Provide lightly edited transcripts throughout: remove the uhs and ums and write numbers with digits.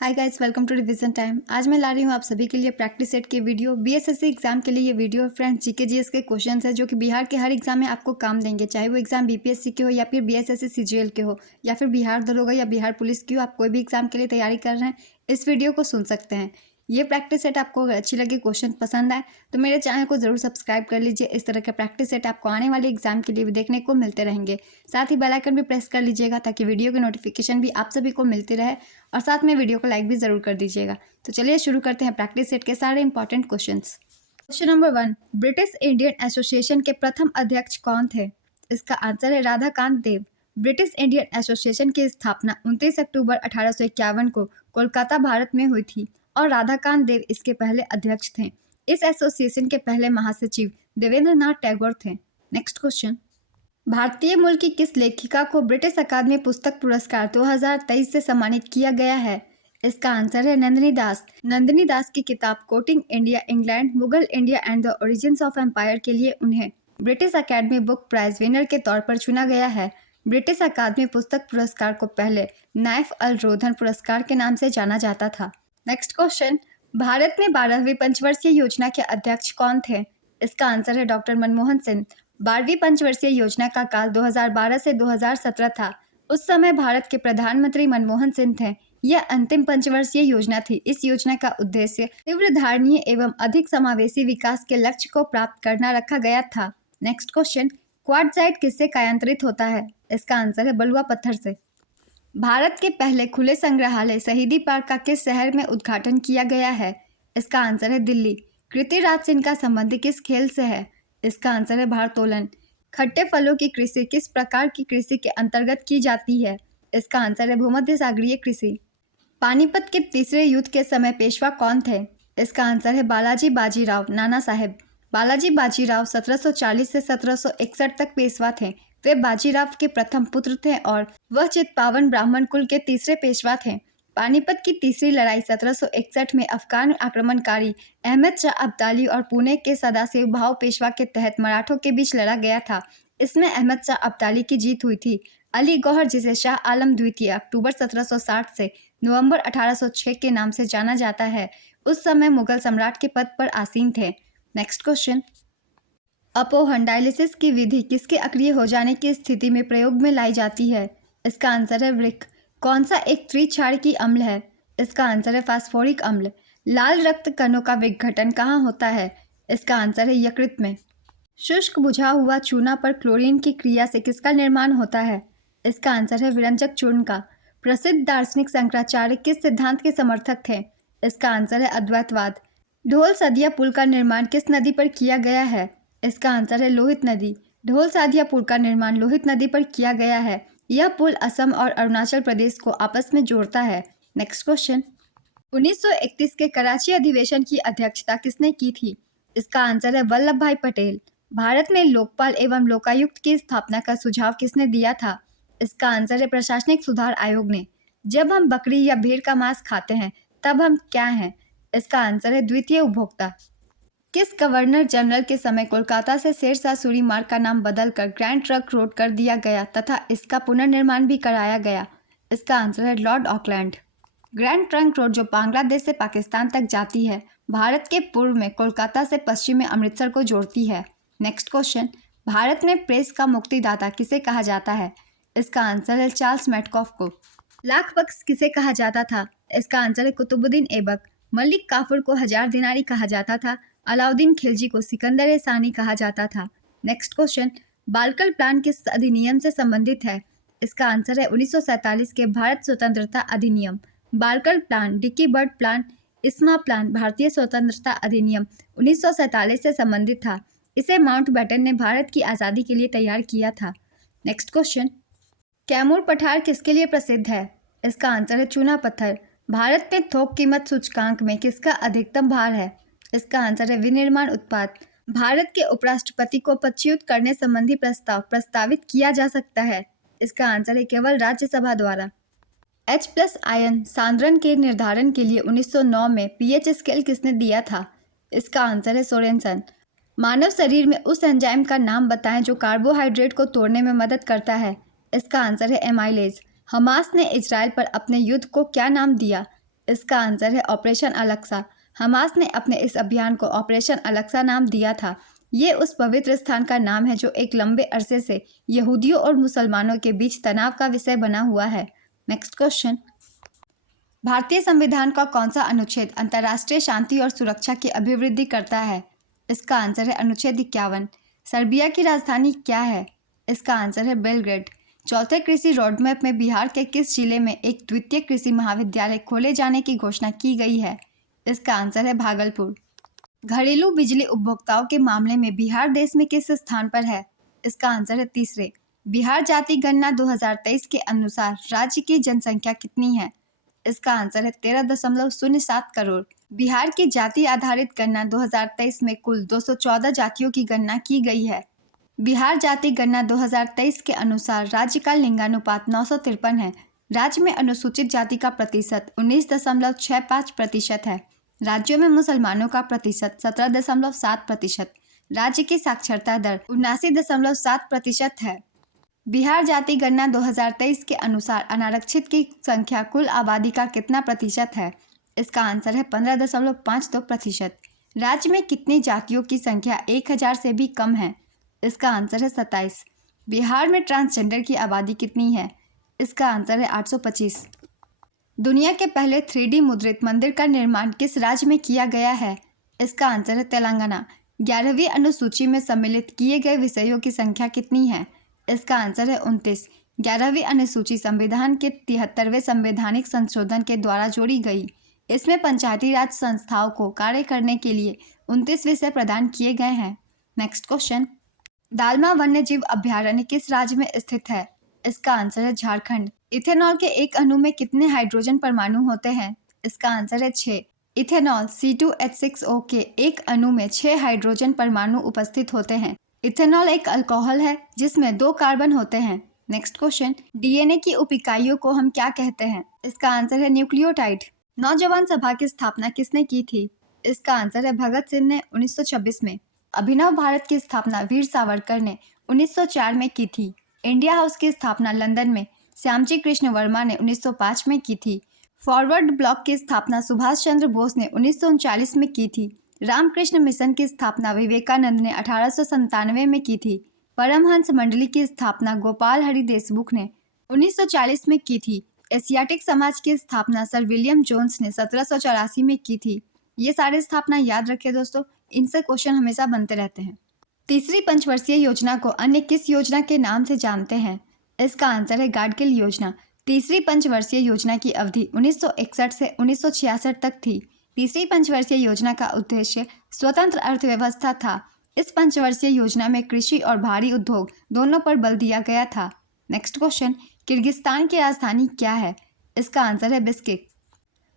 Hi guys, welcome to revision time. आज मैं ला रही हूँ आप सभी के लिए प्रैक्टिस सेट के वीडियो। बीएसएससी एग्जाम के लिए ये वीडियो फ्रेंड्स जीके जीएस के क्वेश्चंस है जो कि बिहार के हर एग्जाम में आपको काम देंगे, चाहे वो एग्जाम बीपीएससी के हो या फिर बीएसएससी सीजीएल के हो या फिर बिहार दरोगा या बिहार पुलिस की हो। आप कोई भी एग्जाम के लिए तैयारी कर रहे हैं, इस वीडियो को सुन सकते हैं। ये प्रैक्टिस सेट आपको अगर अच्छी लगे, क्वेश्चन पसंद आए तो मेरे चैनल को जरूर सब्सक्राइब कर लीजिए। इस तरह के प्रैक्टिस सेट आपको आने वाले एग्जाम के लिए भी देखने को मिलते रहेंगे। साथ ही बेल आइकन भी प्रेस कर लीजिएगा ताकि वीडियो की नोटिफिकेशन भी आप सभी को मिलती रहे, और साथ में वीडियो को लाइक भी जरूर कर दीजिएगा। तो चलिए शुरू करते हैं प्रैक्टिस सेट के सारे important questions. Question number 1, British Indian association के प्रथम अध्यक्ष कौन थे? इसका आंसर है राधाकांत देव। ब्रिटिश इंडियन एसोसिएशन की स्थापना 29 अक्टूबर 1851 को कोलकाता, भारत में हुई थी और राधाकांत देव इसके पहले अध्यक्ष थे। इस एसोसिएशन के पहले महासचिव देवेंद्र नाथ टैगोर थे। नेक्स्ट क्वेश्चन, भारतीय मूल की किस लेखिका को ब्रिटिश अकादमी पुस्तक पुरस्कार 2023 से सम्मानित किया गया है? इसका आंसर है नंदिनी दास। नंदिनी दास की किताब courting India, England, Mughal India and the origins of empire के लिए उन्हें British Academy book prize winner के तौर पर चुना गया है। ब्रिटिश अकादमी पुस्तक पुरस्कार को पहले नाइफ अल रोधन पुरस्कार के नाम से जाना जाता था। नेक्स्ट क्वेश्चन, भारत में 12वीं पंचवर्षीय योजना के अध्यक्ष कौन थे? इसका आंसर है डॉक्टर मनमोहन सिंह। 12वीं पंचवर्षीय योजना का काल 2012 से 2017 था। उस समय भारत के प्रधानमंत्री मनमोहन सिंह थे। यह अंतिम पंचवर्षीय योजना थी। इस योजना का उद्देश्य तीव्र धारणीय एवं अधिक समावेशी विकास के लक्ष्य को प्राप्त करना रखा गया था। नेक्स्ट क्वेश्चन, क्वार्टजाइट किससे कायांतरित होता है? इसका आंसर है बलुआ पत्थर से। भारत के पहले खुले संग्रहालय शहीदी पार्क का किस शहर में उद्घाटन किया गया है? इसका आंसर है दिल्ली। कृतिराज सिंह का संबंध किस खेल से है? इसका आंसर है भारोत्तोलन। खट्टे फलों की कृषि किस प्रकार की कृषि के अंतर्गत की जाती है? इसका आंसर है भूमध्य सागरीय कृषि। पानीपत के तीसरे युद्ध के समय पेशवा कौन थे? इसका आंसर है बालाजी बाजीराव नाना साहेब। बालाजी बाजीराव 1740 से 1761 तक पेशवा थे। वे बाजीराव के प्रथम पुत्र थे और वह चित्पावन ब्राह्मण कुल के तीसरे पेशवा थे। पानीपत की तीसरी लड़ाई 1761 में अफगान आक्रमणकारी अहमद शाह अब्दाली और पुणे के सदाशिव भाव पेशवा के तहत मराठों के बीच लड़ा गया था। इसमें अहमद शाह अब्दाली की जीत हुई थी। अली गौहर, जिसे शाह आलम द्वितीय अक्टूबर 1760 से नवंबर 1806 के नाम से जाना जाता है, उस समय मुगल सम्राट के पद पर आसीन थे। नेक्स्ट क्वेश्चन, अपोहन डायलिसिस की विधि किसके अक्रिय हो जाने की स्थिति में प्रयोग में लाई जाती है? इसका आंसर है वृक्क। कौन सा एक त्रिक्षारकीय अम्ल है? इसका आंसर है फास्फोरिक अम्ल। लाल रक्त कणों का विघटन कहाँ होता है? इसका आंसर है यकृत में। शुष्क बुझा हुआ चूना पर क्लोरीन की क्रिया से किसका निर्माण होता है? इसका आंसर है विरंजक चूर्ण का। प्रसिद्ध दार्शनिक शंकराचार्य किस सिद्धांत के समर्थक थे? इसका आंसर है अद्वैतवाद। ढोल सदिया पुल का निर्माण किस नदी पर किया गया है? इसका आंसर है लोहित नदी। ढोल सादिया पुल का निर्माण लोहित नदी पर किया गया है। यह पुल असम और अरुणाचल प्रदेश को आपस में जोड़ता है। नेक्स्ट क्वेश्चन, 1931 के कराची अधिवेशन की अध्यक्षता किसने की थी? इसका आंसर है वल्लभ भाई पटेल। भारत में लोकपाल एवं लोकायुक्त की स्थापना का सुझाव किसने दिया था? इसका आंसर है प्रशासनिक सुधार आयोग ने। जब हम बकरी या भेड़ का मांस खाते हैं तब हम क्या हैं? इसका आंसर है द्वितीय उपभोक्ता। किस गवर्नर जनरल के समय कोलकाता से शेरशाह सूरी मार्ग का नाम बदलकर ग्रैंड ट्रंक रोड कर दिया गया तथा इसका पुनर्निर्माण भी कराया गया? इसका आंसर है Lord Auckland. Grand trunk road जो बांग्लादेश से पाकिस्तान तक जाती है, भारत के पूर्व में कोलकाता से पश्चिम में अमृतसर को जोड़ती है। नेक्स्ट क्वेश्चन, भारत में प्रेस का मुक्तिदाता किसे कहा जाता है? इसका आंसर है चार्ल्स मैटकॉफ को। लाख बख्श किसे कहा जाता था? इसका आंसर है कुतुबुद्दीन ऐबक। मलिक काफूर को हजार दिनारी कहा जाता था। अलाउद्दीन खिलजी को सिकंदर ए सानी कहा जाता था। नेक्स्ट क्वेश्चन, बालकल प्लान किस अधिनियम से संबंधित है? इसका आंसर है 1947 के भारत स्वतंत्रता अधिनियम। बालकल प्लान, डिक्की बर्ड प्लान, इस्मा प्लान भारतीय स्वतंत्रता अधिनियम 1947 से संबंधित था। इसे माउंटबेटन ने भारत की आज़ादी के लिए तैयार किया था। नेक्स्ट क्वेश्चन, कैमूर पठार किसके लिए प्रसिद्ध है? इसका आंसर है चूना पत्थर। भारत में थोक कीमत सूचकांक में किसका अधिकतम भार है? इसका आंसर है विनिर्माण उत्पाद। भारत के उपराष्ट्रपति को पदच्युत करने संबंधी प्रस्ताव प्रस्तावित किया जा सकता है? इसका आंसर है केवल राज्यसभा द्वारा। H+ आयन सांद्रण के निर्धारण के लिए 1909 में pH स्केल किसने दिया था? इसका आंसर है सोरेनसन। मानव शरीर में उस एंजाइम का नाम बताएं जो कार्बोहाइड्रेट को तोड़ने में मदद करता है? इसका आंसर है एमाइलेज। हमास ने इजराइल पर अपने युद्ध को क्या नाम दिया? इसका आंसर है ऑपरेशन अलक्सा। हमास ने अपने इस अभियान को ऑपरेशन अलक्सा नाम दिया था। ये उस पवित्र स्थान का नाम है जो एक लंबे अरसे से यहूदियों और मुसलमानों के बीच तनाव का विषय बना हुआ है। नेक्स्ट क्वेश्चन, भारतीय संविधान का कौन सा अनुच्छेद अंतर्राष्ट्रीय शांति और सुरक्षा की अभिवृद्धि करता है? इसका आंसर है अनुच्छेद 51। सर्बिया की राजधानी क्या है? इसका आंसर है बेलग्रेड। चौथे कृषि रोडमैप में बिहार के किस जिले में एक द्वितीय कृषि महाविद्यालय खोले जाने की घोषणा की गई है? इसका आंसर है भागलपुर। घरेलू बिजली उपभोक्ताओं के मामले में बिहार देश में किस स्थान पर है? इसका आंसर है तीसरे। बिहार जाति गणना 2023 के अनुसार राज्य की जनसंख्या कितनी है? इसका आंसर है 13.07 करोड़। बिहार की जाति आधारित गणना 2023 में कुल 214 जातियों की गणना की गई है। बिहार जाति गणना 2023 के अनुसार राज्य का लिंगानुपात 953 है। राज्य में अनुसूचित जाति का प्रतिशत 19.65% है। राज्यों में मुसलमानों का प्रतिशत 17.7%। राज्य की साक्षरता दर 79.7% है। बिहार जाति गणना 2023 के अनुसार अनारक्षित की संख्या कुल आबादी का कितना प्रतिशत है? इसका आंसर है 15.52%। राज्य में कितनी जातियों की संख्या 1000 से भी कम है? इसका आंसर है 27। बिहार में ट्रांसजेंडर की आबादी कितनी है? इसका आंसर है 825। दुनिया के पहले 3D मुद्रित मंदिर का निर्माण किस राज्य में किया गया है? इसका आंसर है तेलंगाना। 11वीं अनुसूची में सम्मिलित किए गए विषयों की संख्या कितनी है? इसका आंसर है 29। 11वीं अनुसूची संविधान के 73वें संवैधानिक संशोधन के द्वारा जोड़ी गई। इसमें पंचायती राज संस्थाओं को कार्य करने के लिए 29 विषय प्रदान किए गए हैं। नेक्स्ट क्वेश्चन, दालमा वन्यजीव अभयारण्य किस राज्य में स्थित है? इसका आंसर है झारखंड। इथेनॉल के एक अणु में कितने हाइड्रोजन परमाणु होते हैं? इसका आंसर है 6। इथेनॉल C2H6O के एक अणु में 6 हाइड्रोजन परमाणु उपस्थित होते हैं। इथेनॉल एक अल्कोहल है जिसमें 2 कार्बन होते हैं। नेक्स्ट क्वेश्चन, डीएनए की उप इकाइयों को हम क्या कहते हैं? इसका आंसर है न्यूक्लियोटाइड। नौजवान सभा की स्थापना किसने की थी? इसका आंसर है भगत सिंह ने 1926 में। अभिनव भारत की स्थापना वीर सावरकर ने 1904 में की थी। इंडिया हाउस की स्थापना लंदन में श्यामजी कृष्ण वर्मा ने 1905 में की थी। फॉरवर्ड ब्लॉक की स्थापना सुभाष चंद्र बोस ने 1939 में की थी। रामकृष्ण मिशन की स्थापना विवेकानंद ने 1897 में की थी। परमहंस मंडली की स्थापना गोपाल हरि देशमुख ने 1940 में की थी। एशियाटिक समाज की स्थापना सर विलियम जोन्स ने 1784 में की थी। ये सारे स्थापना याद रखें दोस्तों, इनसे क्वेश्चन हमेशा बनते रहते हैं। तीसरी पंचवर्षीय योजना को अन्य किस योजना के नाम से जानते हैं? इसका आंसर है गाडगिल योजना। तीसरी पंचवर्षीय योजना की अवधि 1961 से 1966 तक थी। तीसरी पंचवर्षीय योजना का उद्देश्य स्वतंत्र अर्थव्यवस्था था। इस पंचवर्षीय योजना में कृषि और भारी उद्योग दोनों पर बल दिया गया था। नेक्स्ट क्वेश्चन, किर्गिस्तान की राजधानी क्या है? इसका आंसर है बिस्किक।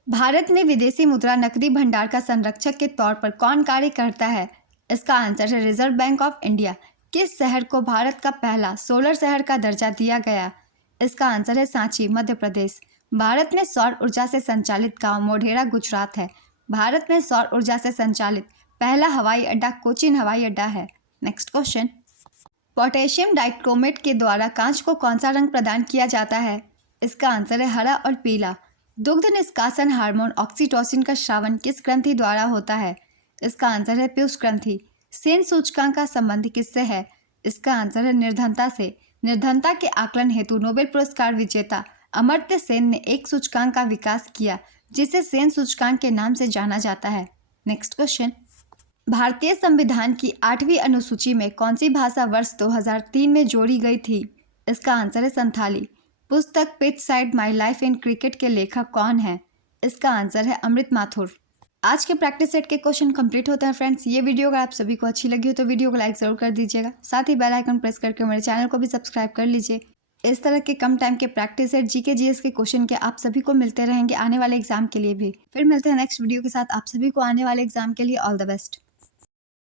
भारत में विदेशी मुद्रा नकदी भंडार का संरक्षक के तौर पर कौन कार्य करता है? इसका आंसर है रिजर्व बैंक ऑफ इंडिया। किस शहर को भारत का पहला सोलर शहर का दर्जा दिया गया? इसका आंसर है सांची, मध्य प्रदेश। भारत में सौर ऊर्जा से संचालित गांव मोढेरा गुजरात है। भारत में सौर ऊर्जा से संचालित पहला हवाई अड्डा कोचीन हवाई अड्डा है। नेक्स्ट क्वेश्चन, पोटेशियम डाइक्रोमेट के द्वारा कांच को कौन सा रंग प्रदान किया जाता है? इसका आंसर है हरा और पीला। दुग्ध निष्कासन हार्मोन ऑक्सीटोसिन का श्रावण किस ग्रंथि द्वारा होता है? इसका आंसर है पीयूष ग्रंथि। सेन सूचकांक का संबंध किससे है? इसका आंसर है निर्धनता से। निर्धनता के आकलन हेतु नोबेल पुरस्कार विजेता अमर्त्य सेन ने एक सूचकांक का विकास किया जिसे सेन सूचकांक के नाम से जाना जाता है। नेक्स्ट क्वेश्चन, भारतीय संविधान की 8वीं अनुसूची में कौन सी भाषा वर्ष 2003 में जोड़ी गई थी? इसका आंसर है संथाली। पुस्तक pitch side my life in cricket के लेखक कौन है? इसका आंसर है अमृत माथुर। आज के प्रैक्टिस सेट के क्वेश्चन कंप्लीट होते हैं फ्रेंड्स। ये वीडियो अगर आप सभी को अच्छी लगी हो तो वीडियो को लाइक जरूर कर दीजिएगा। साथ ही बेल आइकन प्रेस करके मेरे चैनल को भी सब्सक्राइब कर लीजिए। इस तरह के कम टाइम के प्रैक्टिस सेट जीके जीएस के क्वेश्चन के आप सभी को मिलते रहेंगे आने वाले एग्जाम के लिए भी। फिर मिलते हैं नेक्स्ट वीडियो के साथ। आप सभी को आने वाले एग्जाम के लिए ऑल द बेस्ट।